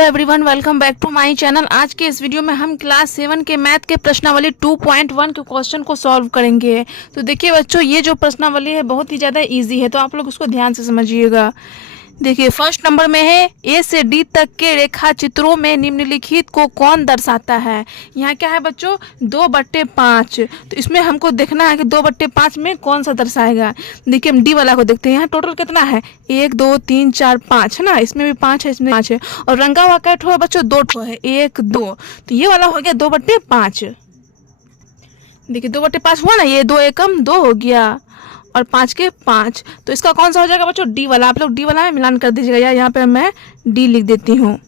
Hello everyone, welcome back to my channel. आज के इस वीडियो में हम क्लास 7 के मैथ के प्रश्नावली 2.1 के क्वेश्चन को सॉल्व करेंगे। तो देखिए बच्चों, ये जो प्रश्नावली है बहुत ही ज़्यादा इजी है, तो आप लोग उसको ध्यान से समझिएगा। देखिए फर्स्ट नंबर में है ए से डी तक के रेखा चित्रों में निम्नलिखित को कौन दर्शाता है। यहाँ क्या है बच्चों, 2/5। तो इसमें हमको देखना है कि 2/5 में कौन सा दर्शाएगा। देखिए हम डी वाला को देखते हैं। यहाँ टोटल कितना है, 1 2 3 4 5 है ना, इसमें भी 5 है, इसमें 5 है, और रंगा हुआ क्या ठो है बच्चों, 2 ठो है, 1 2। तो ये वाला हो गया 2/5। देखिए 2/5 हुआ ना, ये 2 एकम 2 हो गया और 5 के 5। तो इसका कौन सा हो जाएगा बच्चों, डी वाला। आप लोग डी वाला में मिलान कर दीजिएगा, या यहाँ पे मैं डी लिख देती हूँ।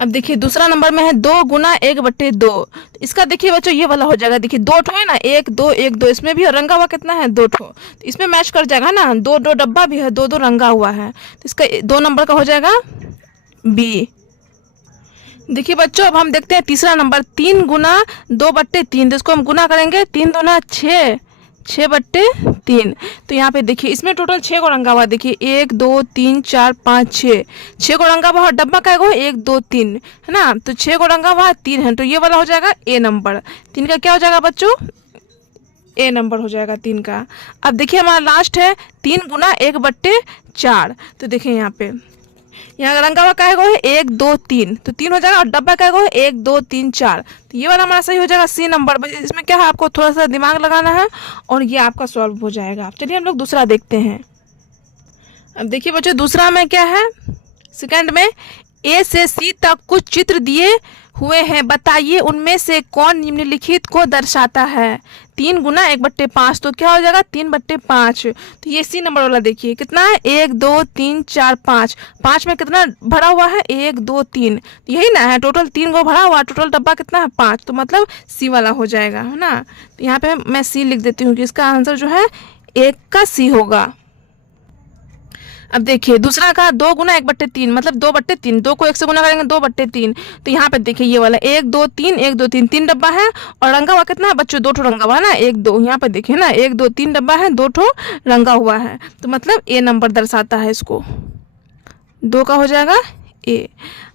अब देखिए दूसरा नंबर में है 2 गुना 1/2। तो इसका देखिए बच्चों ये वाला हो जाएगा। देखिए 2 ठो है ना, 1 2 1 2, इसमें भी रंगा हुआ कितना है, 2 ठो। तो इसमें मैच कर जाएगा ना, 2 2 डब्बा भी है, 2 2 रंगा हुआ है। तो इसका 2 नंबर का हो जाएगा बी। देखिए बच्चों अब हम देखते हैं तीसरा नंबर, 3 गुना 2/3। तो इसको हम गुना करेंगे, 3 दूना 6, 6/3। तो यहाँ पे देखिए इसमें टोटल 6 को रंगा हुआ। देखिए 1 2 3 4 5 6 को रंगा हुआ, और डब्बा का है 1 2 3 है ना। तो 6 को रंगा हुआ 3 है, तो ये वाला हो जाएगा ए नंबर। 3 का क्या हो जाएगा बच्चों, ए नंबर हो जाएगा 3 का। अब देखिए हमारा लास्ट है 3 गुना 1/4। तो देखिए यहाँ रंगा हुआ का है 1 2 3, तो 3 हो जाएगा, और डब्बा का है 1 2 3 4। तो ये वाला हमारा सही हो जाएगा सी नंबर। इसमें क्या है, आपको थोड़ा सा दिमाग लगाना है और ये आपका सॉल्व हो जाएगा। चलिए हम लोग दूसरा देखते हैं। अब देखिए बच्चों दूसरा में क्या है, सेकंड में ए से सी तक कुछ चित्र दिए हुए हैं, बताइए उनमें से कौन निम्नलिखित को दर्शाता है। 3 गुना 1/5, तो क्या हो जाएगा 3/5। तो ये सी नंबर वाला देखिए कितना है, 1 2 3 4 5। 5 में कितना भरा हुआ है, 1 2 3, यही ना है, टोटल 3 को भरा हुआ, टोटल डब्बा कितना है 5। तो मतलब सी वाला हो जाएगा, है ना। तो यहाँ पे मैं सी लिख देती हूँ कि इसका आंसर जो है 1 का सी होगा। अब देखिए दूसरा का 2 गुना 1/3, मतलब 2/3। 2 को 1 से गुना करेंगे 2/3। तो यहाँ पे देखिए ये वाला 1 2 3 1 2 3, 3 डब्बा है, और रंगा हुआ कितना है बच्चों, 2 ठो रंगा हुआ है ना, 1 2। यहाँ पे देखिए ना 1 2 3 डब्बा है, 2 ठो रंगा हुआ है, तो मतलब ए नंबर दर्शाता है इसको। 2 का हो जाएगा ए।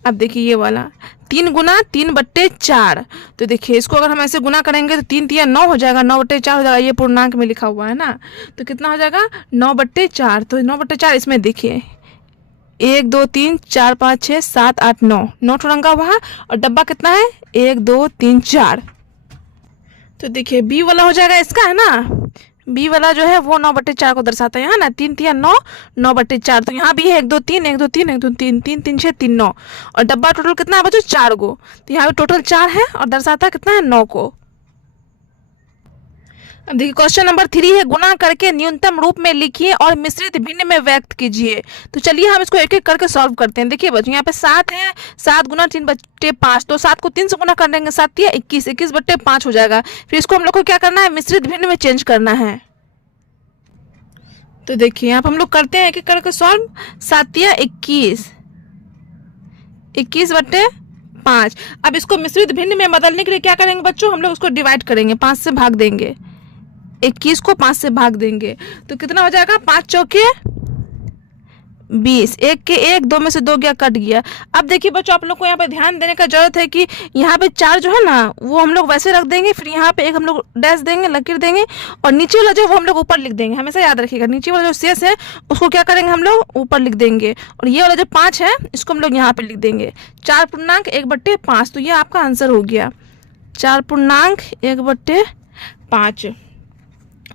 अब देखिए ये वाला 3 गुना 3/4। तो देखिए इसको अगर हम ऐसे गुना करेंगे तो 3 3 9 हो जाएगा, 9/4 हो जाएगा। ये पूर्णांक में लिखा हुआ है ना, तो कितना हो जाएगा 9/4। तो 9/4 इसमें देखिए 1 2 3 4 5 6 7 8 9, 9 रंगा हुआ है, और डब्बा कितना है 1 2 3 4। तो देखिए बी वाला हो जाएगा इसका, है ना। बी वाला जो है वो 9/4 को दर्शाता है, यहाँ ना 3 3 9, 9/4। तो यहाँ भी है 1 2 3 1 2 3 1 2 3 3 3 6 3 9, और डब्बा टोटल कितना है बच्चों 4 गो। तो यहाँ पे टोटल 4 है, और दर्शाता कितना है 9 को। अब देखिए क्वेश्चन नंबर 3 है, गुना करके न्यूनतम रूप में लिखिए और मिश्रित भिन्न में व्यक्त कीजिए। तो चलिए हम इसको एक एक करके सॉल्व करते हैं। देखिए बच्चों यहाँ पे 7 है, 7 गुना 3/5। तो 7 को 3 से गुना कर देंगे, 7 या 21, 21/5 हो जाएगा। फिर इसको हम लोग को क्या करना है, मिश्रित भिन्न में चेंज करना है। तो देखिए यहाँ पे हम लोग करते हैं एक एक करके सॉल्व। 7 या 21, 21/5। अब इसको मिश्रित भिन्न में बदलने के लिए क्या करेंगे बच्चों, हम लोग उसको डिवाइड करेंगे, 5 से भाग देंगे, 21 को 5 से भाग देंगे। तो कितना हो जाएगा, 5 चौके 20, 1 के 1, 2 में से 2 गया, कट गया। अब देखिए बच्चों आप लोग को यहाँ पे ध्यान देने का जरूरत है कि यहाँ पे 4 जो है ना वो हम लोग वैसे रख देंगे, फिर यहाँ पे 1 हम लोग डैश देंगे, लकीर देंगे, और नीचे वाला जो वो हम लोग ऊपर लिख देंगे। हमेशा याद रखिएगा, नीचे वाला जो शेष है उसको क्या करेंगे, हम लोग ऊपर लिख देंगे, और ये वाला जो 5 है इसको हम लोग यहाँ पे लिख देंगे। 4 पूर्णांक 1/5। तो ये आपका आंसर हो गया 4 पूर्णांक 1/5।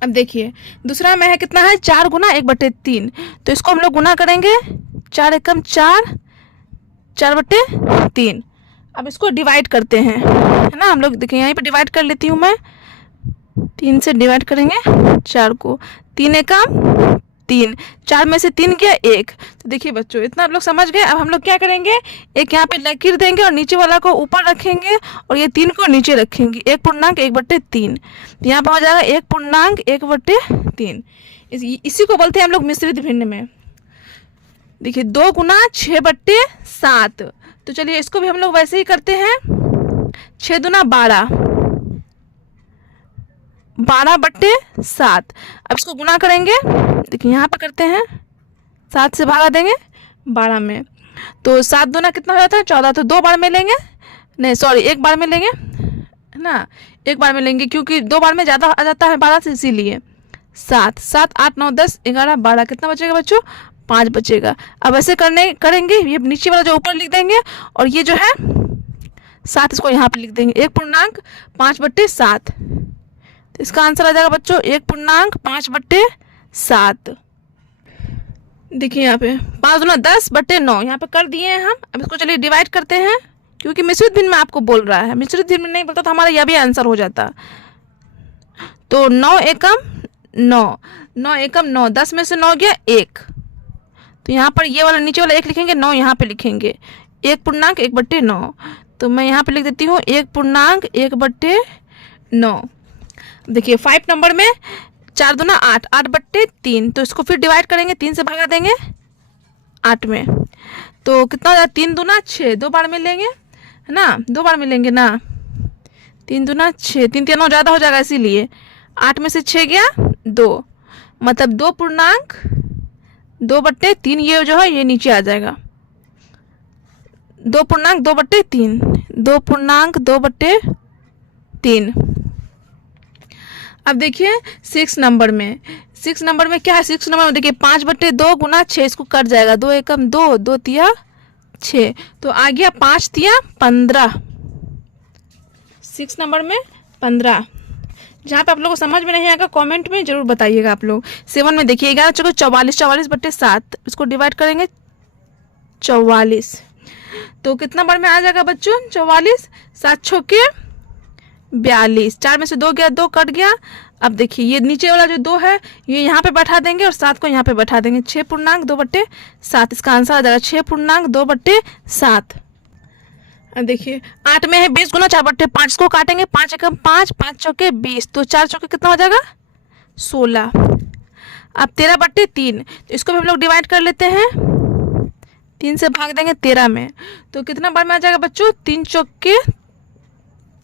अब देखिए दूसरा में है कितना है, 4 गुना 1/3। तो इसको हम लोग गुना करेंगे, 4 एकम 4, 4/3। अब इसको डिवाइड करते हैं, है ना। हम लोग देखिए यहीं पे डिवाइड कर लेती हूँ मैं, 3 से डिवाइड करेंगे 4 को, 3 एकम 3, 4 में से 3 गया 1। तो देखिए बच्चों इतना आप लोग समझ गए। अब हम लोग क्या करेंगे, एक यहाँ पे लकीर देंगे और नीचे वाला को ऊपर रखेंगे, और ये 3 को नीचे रखेंगे। 1 पूर्णांक 1/3, तो यहाँ पर हो जाएगा 1 पूर्णांक 1/3। इसी को बोलते हैं हम लोग मिश्रित भिन्न में। देखिए 2 गुना 6/7। तो चलिए इसको भी हम लोग वैसे ही करते हैं, 6 दूना 12, 12/7। अब इसको गुना करेंगे, देखिए यहाँ पर करते हैं, 7 से भागा देंगे 12 में, तो 7 दूना कितना हो जाता है 14, तो 2 बार में लेंगे, नहीं सॉरी 1 बार में लेंगे है ना, 1 बार में लेंगे क्योंकि 2 बार में ज़्यादा आ जाता है 12 से, इसीलिए 7 7 8 9 10 11 12 कितना बचेगा बच्चों 5 बचेगा। अब ऐसे करेंगे, ये नीचे वाला जो ऊपर लिख देंगे और ये जो है 7 इसको यहाँ पे लिख देंगे, 1.5/7, तो इसका आंसर आ जाएगा बच्चों 1.5/7। देखिए यहाँ पे 5 दूना 10/9 यहाँ पे कर दिए हैं हम। अब इसको चलिए डिवाइड करते हैं, क्योंकि मिश्रित भिन्न में आपको बोल रहा है, मिश्रित भिन्न में नहीं बोलता तो हमारा यह भी आंसर हो जाता। तो 9 एकम 9, 9 एकम 9, 10 में से 9 गया 1, तो यहाँ पर ये वाला नीचे वाला 1 लिखेंगे, 9 यहाँ पे लिखेंगे, 1.1/9, तो मैं यहाँ पे लिख देती हूँ 1.1/9। देखिए 5 नंबर में 4 दूना 8, 8/3, तो इसको फिर डिवाइड करेंगे, 3 से भगा देंगे 8 में, तो कितना हो जाएगा 3 दूना 6, 2 बार में लेंगे है ना, 2 बार में लेंगे ना, 3 दूना 6, 3 3 9 ज़्यादा हो जाएगा, इसीलिए 8 में से 6 गया 2, मतलब 2.2/3, ये जो है ये नीचे आ जाएगा 2.2/3, 2.2/3। अब देखिए 6 नंबर में, 6 नंबर में क्या है, 6 नंबर में देखिए 5/2 गुना 6, इसको कट जाएगा, 2 एकम 2, 2 तिया 6, तो आ गया 5 तिया 15। 6 नंबर में 15। जहाँ पे आप लोगों को समझ में नहीं आएगा कमेंट में जरूर बताइएगा आप लोग। 7 में देखिए 11 चौको 44, 44/7, इसको डिवाइड करेंगे 44, तो कितना बार में आ जाएगा बच्चों 44, 7 छक्के 42, 4 में से 2 गया 2 कट गया। अब देखिए ये नीचे वाला जो 2 है ये यहाँ पे बैठा देंगे और 7 को यहाँ पे बैठा देंगे, 6.2/7, इसका आंसर आ जाएगा 6.2/7। अब देखिए 8 में है 20 गुना 4/5, इसको काटेंगे, 5 एकम 5, 5 चौके 20, तो 4 चौके कितना हो जाएगा 16। अब 13/3, तो इसको भी हम लोग डिवाइड कर लेते हैं, 3 से भाग देंगे 13 में, तो कितना बार में आ जाएगा बच्चों 3 चौके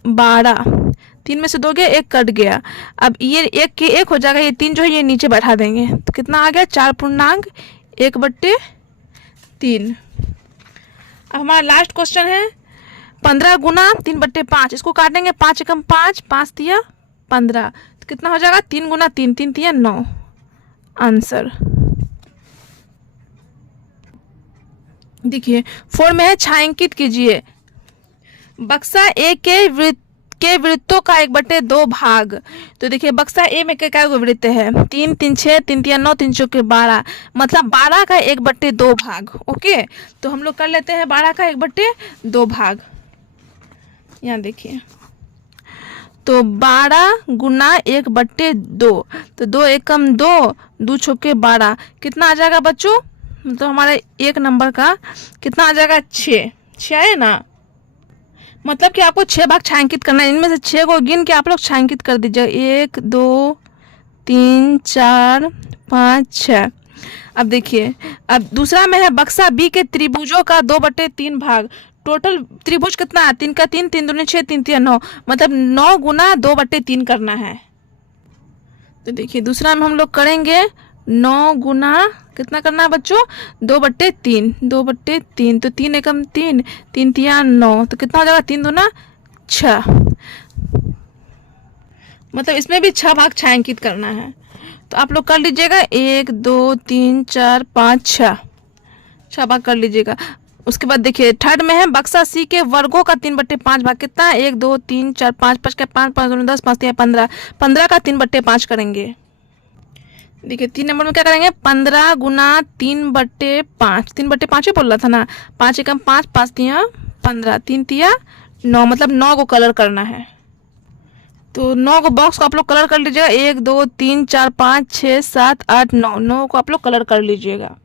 12, 3 में से 2 गया 1 कट गया। अब ये 1 के 1 हो जाएगा, ये 3 जो है ये नीचे बैठा देंगे, तो कितना आ गया 4.1/3। अब हमारा लास्ट क्वेश्चन है 15 गुना 3/5, इसको काटेंगे, 5 एकम 5, 5 तिया 15, तो कितना हो जाएगा 3 गुना 3, 3 तिया 9, आंसर। देखिए 4 में है छायांकित कीजिए बक्सा ए के वृत्तों का 1/2 भाग। तो देखिए बक्सा ए में क्या वृत्त है, 3 3 6, 3 3 9, 3 चौके 12, मतलब 12 का 1/2 भाग। ओके, तो हम लोग कर लेते हैं 12 का 1/2 भाग। यहाँ देखिए तो 12 गुना 1/2, तो 2 एकम 2, 2 छक्के 12, कितना आ जाएगा बच्चों, तो हमारे 1 नंबर का कितना आ जाएगा 6 है ना, मतलब कि आपको 6 भाग छायांकित करना है, इनमें से 6 को गिन के आप लोग छायांकित कर दीजिए, 1 2 3 4 5 6। अब देखिए अब दूसरा में है बक्सा बी के त्रिभुजों का 2/3 भाग। टोटल त्रिभुज कितना है, 3 का 3, 3 दूनी 6, 3 तिया 9, मतलब 9 गुना 2/3 करना है। तो देखिए दूसरा में हम लोग करेंगे 9 गुना कितना करना है बच्चों 2/3, 2/3, तो 3 एकम 3, 3 तिया 9, तो कितना हो जाएगा 3 दूना 6, मतलब इसमें भी 6 भाग छायांकित करना है। तो आप लोग कर लीजिएगा 1 2 3 4 5 6 भाग कर लीजिएगा। उसके बाद देखिए थर्ड में है बक्सा सी के वर्गों का 3/5 भाग, कितना है 1 2 3 4 5, 5 का 5, 5 दूनी 10, 5 तिया 15, 15 का 3/5 करेंगे। देखिए 3 नंबर में क्या करेंगे 15 गुना 3/5, 3/5 ही बोल रहा था ना, 5 एकम 5, 5 तिया 15, 3 तिया 9, मतलब 9 को कलर करना है। तो 9 को बॉक्स को आप लोग कलर कर लीजिएगा, 1 2 3 4 5 6 7 8 9, 9 को आप लोग कलर कर लीजिएगा।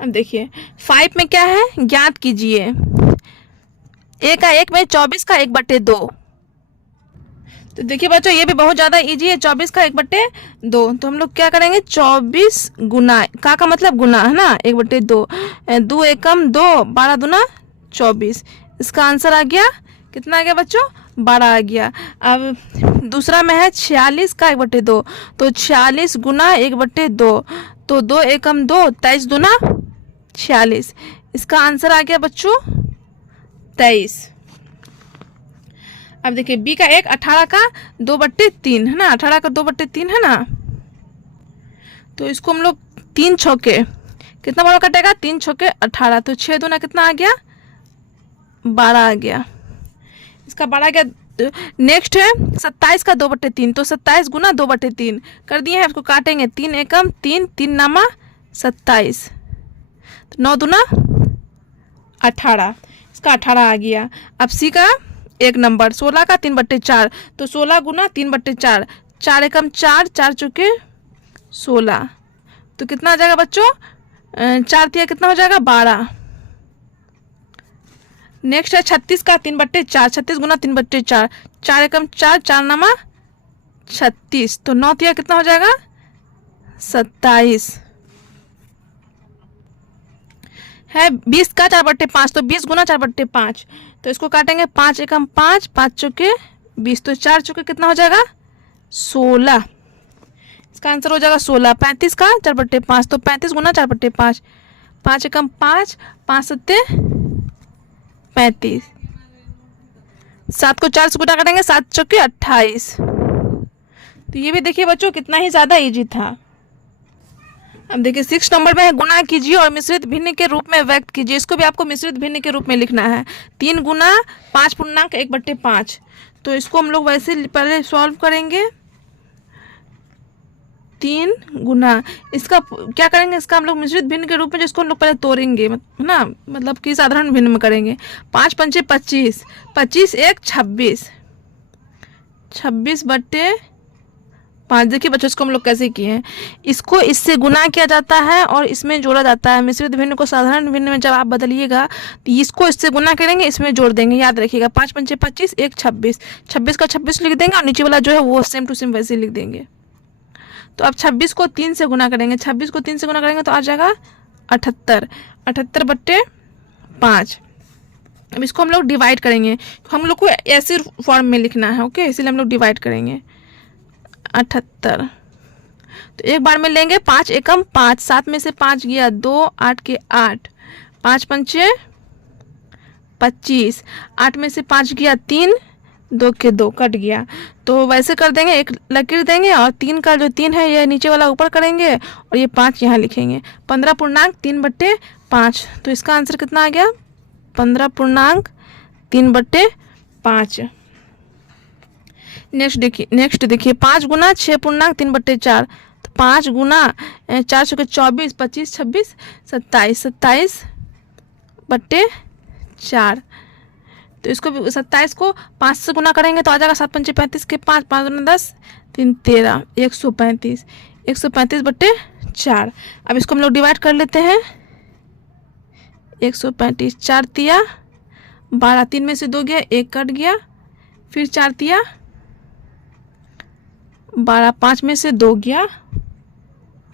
अब देखिए 5 में क्या है ज्ञात कीजिए, ए का 1 में 24 का 1/2। तो देखिए बच्चों ये भी बहुत ज़्यादा इजी है, 24 का 1/2। तो हम लोग क्या करेंगे 24 गुना का मतलब गुना है ना 1/2, 2 एकम 2, 12 दूना 24, इसका आंसर आ गया कितना आ गया बच्चों 12 आ गया। अब दूसरा में है 46 का 1/2, तो 46 गुना 1/2, तो 2 एकम 2, 23 दूना 46, इसका आंसर आ गया बच्चों 23। अब देखिए बी का 1 18 का 2/3 है ना, 18 का 2/3 है ना, तो इसको हम लोग 3 छक्के कितना बड़ा कटेगा, 3 छक्के 18, तो 6 दूना कितना आ गया 12 आ गया, इसका 12 आ गया। नेक्स्ट है 27 का 2/3, तो 27 गुना 2/3 कर दिए हैं, इसको काटेंगे 3 एकम 3, 3 नामा 27, तो 9 दूना 18, इसका 18 आ गया। अब सी का 1 नंबर 16 का 3/4, तो 16 गुना 3/4, 4 एकम 4, 4 चौके 16, तो कितना आ जाएगा बच्चों 4 तिया कितना हो जाएगा 12। नेक्स्ट है 36 का 3/4, 36 गुना 3/4, 4 एकम 4, 4 नामा 36, तो 9 तिया कितना हो जाएगा 27। है 20 का 4/5, तो 20 गुना 4/5, तो इसको काटेंगे 5 एकम 5, 5 चौके 20, तो 4 चौके कितना हो जाएगा 16, इसका आंसर हो जाएगा 16। 35 का 4/5, तो 35 गुना 4/5, 5 एकम 5, 5 सत्ते 35, 7 को 4 से गुना करेंगे 7 चौके 28, तो ये भी देखिए बच्चों कितना ही ज़्यादा इजी था। अब देखिए 6 नंबर में है गुना कीजिए और मिश्रित भिन्न के रूप में व्यक्त कीजिए, इसको भी आपको मिश्रित भिन्न के रूप में लिखना है। 3 गुना 5 पूर्णांक 1/5, तो इसको हम लोग वैसे पहले सॉल्व करेंगे। 3 गुना इसका क्या करेंगे, इसका हम लोग मिश्रित भिन्न के रूप में जिसको हम लोग पहले तोड़ेंगे है ना, मतलब कि साधारण भिन्न में करेंगे। 5 पंचे 25, 25 1 26, 26/5। देखिए बच्चों इसको हम लोग कैसे किए हैं, इसको इससे गुना किया जाता है और इसमें जोड़ा जाता है। मिश्रित भिन्न को साधारण भिन्न में जब आप बदलिएगा तो इसको इससे गुना करेंगे, इसमें जोड़ देंगे, याद रखिएगा। 5 पंचे 25 1 26, 26 का 26 लिख देंगे और नीचे वाला जो है वो सेम टू सेम वैसे लिख देंगे। तो अब 26 को 3 से गुना करेंगे, 26 को 3 से गुना करेंगे तो आ जाएगा 78, 78/5। अब इसको हम लोग डिवाइड करेंगे, हम लोग को ऐसे फॉर्म में लिखना है, ओके, इसीलिए हम लोग डिवाइड करेंगे 78, तो एक बार में लेंगे 5 एकम 5, 7 में से 5 गया 2, 8 के 8, 5 पंचे 25, 8 में से 5 गया 3, 2 के 2 कट गया, तो वैसे कर देंगे, एक लकीर देंगे और 3 का जो 3 है ये नीचे वाला ऊपर करेंगे और ये 5 यहाँ लिखेंगे। 15 पूर्णांक 3/5, तो इसका आंसर कितना आ गया 15 पूर्णांक 3/5। नेक्स्ट देखिए 5 गुना 6 पूर्णांक 3/4, तो 5 गुना 4 चौके 24, 25 26 27, 27/4, तो इसको भी 27 को 5 से गुना करेंगे तो आ जाएगा 7 पंचे 35 के 5, 5 गुना 10 3 13, 135, 135/4। अब इसको हम लोग डिवाइड कर लेते हैं। 135, 4 तिया 12, 3 में से 2 गया 1 कट गया, फिर 4 तिया 12, 5 में से 2 गया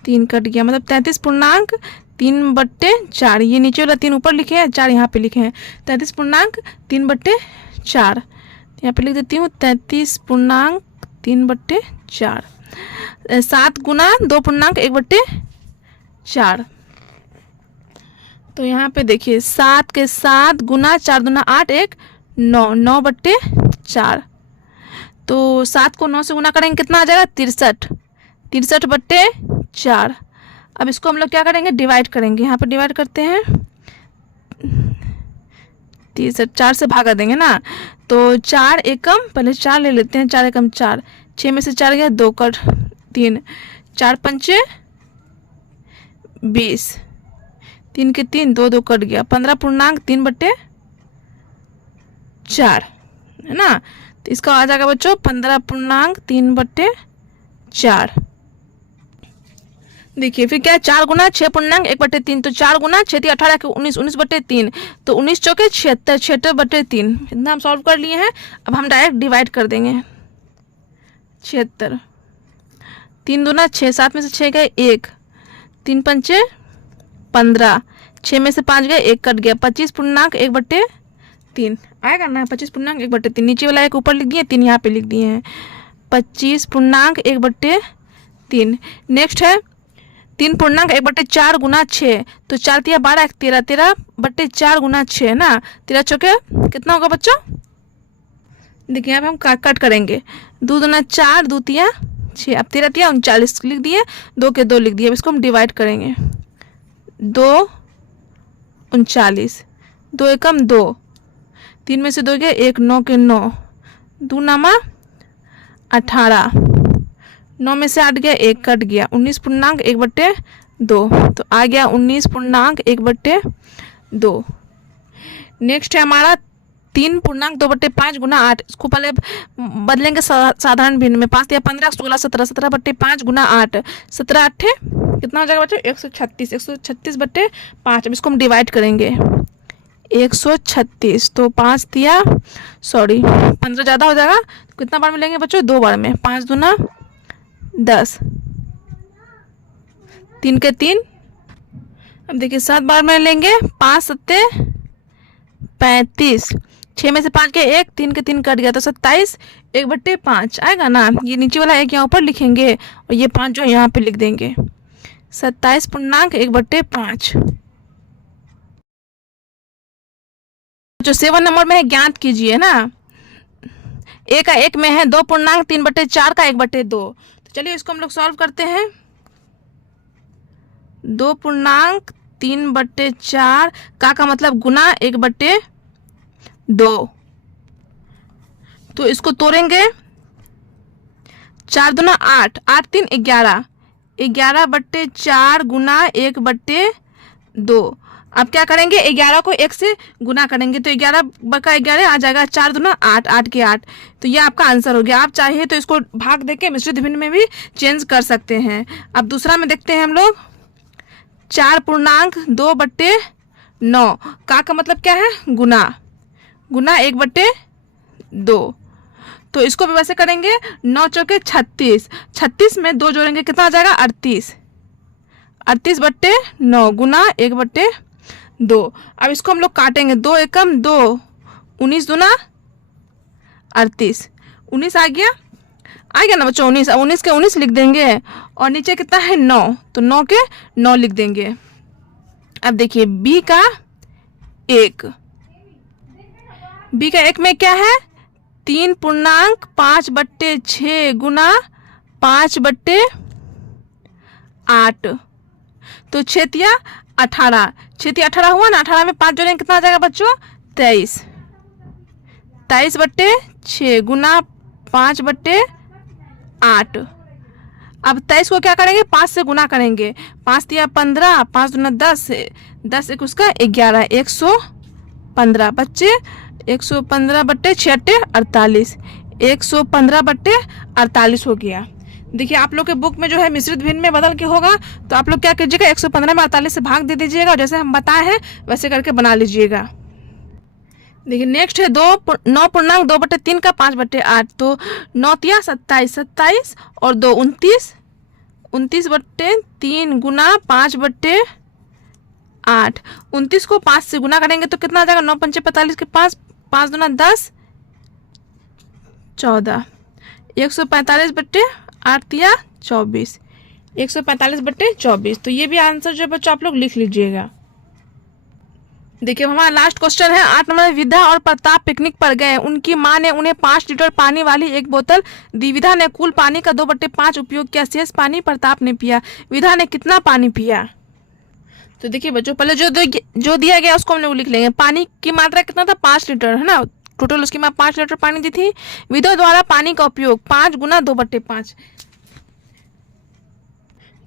3 कट गया, मतलब 33 पूर्णांक 3/4। ये नीचे वाला 3 ऊपर लिखे हैं, 4 यहाँ पे लिखे हैं, 33 पूर्णांक 3/4, यहाँ पे लिख देती हूँ 33 पूर्णांक 3/4। 7 गुना 2 पूर्णांक 1/4, तो यहाँ पे देखिए 7 के 7 गुना 4 दूना 8 1 9, 9/4, तो 7 को 9 से गुना करेंगे कितना आ जाएगा 63, 63/4। अब इसको हम लोग क्या करेंगे डिवाइड करेंगे, यहाँ पे डिवाइड करते हैं 63, 4 से भागा देंगे ना, तो 4 एकम पहले 4 ले लेते हैं, 4 एकम 4, 6 में से 4 गया 2 कट 3, 4 पंचे 20, 3 के 3 2 2 कट गया, 15 पूर्णांक 3/4 है ना, तो इसका आ जाएगा बच्चों 15 पूर्णांक 3/4। देखिए फिर क्या है 4 गुना 6 पूर्णांक 1/3, तो 4 गुना 6 18 के 19, 19/3, तो 19 चौके 76, 76/3। इतना हम सॉल्व कर लिए हैं। अब हम डायरेक्ट डिवाइड कर देंगे 76, 3 दूना 6, 7 में से 6 गए 1, 3 पंचे 15, 6 में से 5 गए 1 कट गया, 25 पूर्णांक 1/3 आएगा ना, 25 पूर्णांक 1/3, नीचे वाला 1 ऊपर लिख दिए 3 यहाँ पे लिख दिए हैं, 25 पूर्णांक 1/3। नेक्स्ट है 3.1/4 गुना 6, तो 4 तिया 12, 13, 13/4 गुना 6 है ना। 13 चौके कितना होगा बच्चों? देखिए यहाँ पे हम कट करेंगे। 2 दूना 4, 2 तिया 6, अब 13 तिया 39 लिख दिए, 2 के 2 लिख दिए। अब इसको हम डिवाइड करेंगे। 2 39, 2 एकम 2, 3 में से 2 गया 1, 9 के 9, 2 नामा 18, 9 में से 8 गया 1 कट गया, 19.1/2, तो आ गया 19.1/2। नेक्स्ट है हमारा 3.2/5 गुना 8। इसको पहले बदलेंगे साधारण भिन्न में। 5 या 15, 16, 17, 17/5 गुना 8, 17 8 कितना हो जाएगा बच्चों? 136, 136/5। अब इसको हम डिवाइड करेंगे। 136, तो 5 दिया 15 ज़्यादा हो जाएगा, तो कितना बार मिलेंगे बच्चों? 2 बार में। 5 दूना 10, 3 के 3। अब देखिए 7 बार में लेंगे। 5 सत्ते 35, 6 में से 5 के 1, 3 के 3 कट गया, तो 27 1/5 आएगा ना। ये नीचे वाला 1 यहाँ ऊपर लिखेंगे और ये 5 जो यहाँ पे लिख देंगे। 27.1/5। जो 7 नंबर में है ज्ञात कीजिए ना। ए का 1 में है 2.3/4 का 1/2। तो चलिए इसको हम लोग सॉल्व करते हैं। 2.3/4 का मतलब गुना 1/2। तो इसको तोड़ेंगे। 4 दूना 8, 8 3 11, 11/4 गुना 1/2। अब क्या करेंगे? 11 को 1 से गुना करेंगे, तो 11/11 आ जाएगा। 4 दूना 8, 8 के 8, तो ये आपका आंसर हो गया। आप चाहिए तो इसको भाग देके मिश्रित भिन्न में भी चेंज कर सकते हैं। अब दूसरा में देखते हैं हम लोग। 4.2/9 का मतलब क्या है? गुना 1/2। तो इसको भी वैसे करेंगे। 9 चौके 36, 36 में 2 जोड़ेंगे, कितना आ जाएगा? 38, 38/9 गुना 1/2। अब इसको हम लोग काटेंगे। 2 एकम 2, 19 दूना 38, 19 आ गया ना बच्चों? 19, अब 19 के 19 लिख देंगे और नीचे कितना है? 9, तो 9 के 9 लिख देंगे। अब देखिए बी का 1 में क्या है? 3.5/6 गुना 5/8, तो 6 तिया 18, 6 तिया 18 हुआ ना। 18 में 5 जोड़ेंगे, कितना आ जाएगा बच्चों? 23, 23/6 गुना 5/8। अब 23 को क्या करेंगे? 5 से गुना करेंगे। 5 तिया 15, 5 दूना 10, 10 एक उसका 11, 115 बच्चे 115/6 48, 115/48 हो गया। देखिए आप लोग के बुक में जो है मिश्रित भिन्न में बदल के होगा, तो आप लोग क्या कीजिएगा? 115 में 48 से भाग दे दीजिएगा और जैसे हम बताए हैं वैसे करके बना लीजिएगा। देखिए नेक्स्ट है 9.2/3 का 5/8, तो 9 तिया 27, 27 और 2 29, 29/3 गुना 5/8। 29 को 5 से गुना करेंगे तो कितना आ जाएगा? 9 पंचे 45 के 5, 5 दूना 10, 14, 145/8 तिया 24, 145/24। तो ये भी आंसर जो बच्चों आप लोग लिख लीजिएगा। देखिए हमारा लास्ट क्वेश्चन है। 8 नंबर में विधा और प्रताप पिकनिक पर गए। उनकी मां ने उन्हें 5 लीटर पानी वाली एक बोतल दी। विधा ने कुल पानी का 2/5 उपयोग किया। शेष पानी प्रताप ने पिया। विधा ने कितना पानी पिया? तो देखिए बच्चों पहले जो दिया गया उसको हम लोग लिख लेंगे। पानी की मात्रा कितना था? 5 लीटर है ना। टोटल उसकी मां 5 लीटर पानी दी थी। विधा द्वारा पानी का उपयोग 5 गुना 2/5,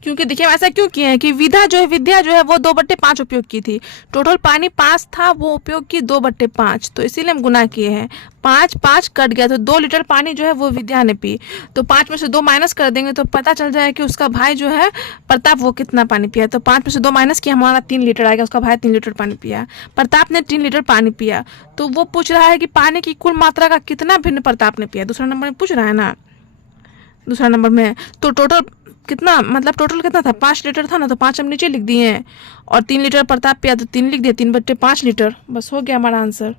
क्योंकि देखिए ऐसा क्यों किए हैं कि विद्या जो है वो 2/5 उपयोग की थी। टोटल पानी 5 था, वो उपयोग की 2/5, तो इसीलिए हम गुना किए हैं। 5 कट गया तो 2 लीटर पानी जो है वो विद्या ने पी। तो 5 में से 2 माइनस कर देंगे तो पता चल जाएगा कि उसका भाई जो है प्रताप वो कितना पानी पिया। तो 5 में से 2 माइनस किया, हमारा 3 लीटर आएगा। उसका भाई 3 लीटर पानी पिया, प्रताप ने 3 लीटर पानी पिया। तो वो पूछ रहा है कि पानी की कुल मात्रा का कितना भिन्न प्रताप ने पिया। दूसरा नंबर में पूछ रहा है ना, दूसरा नंबर में। तो टोटल कितना था? 5 लीटर था ना, तो 5 हम नीचे लिख दिए और 3 लीटर प्रताप पिया तो 3 लिख दिया। 3/5 लीटर, बस हो गया हमारा आंसर।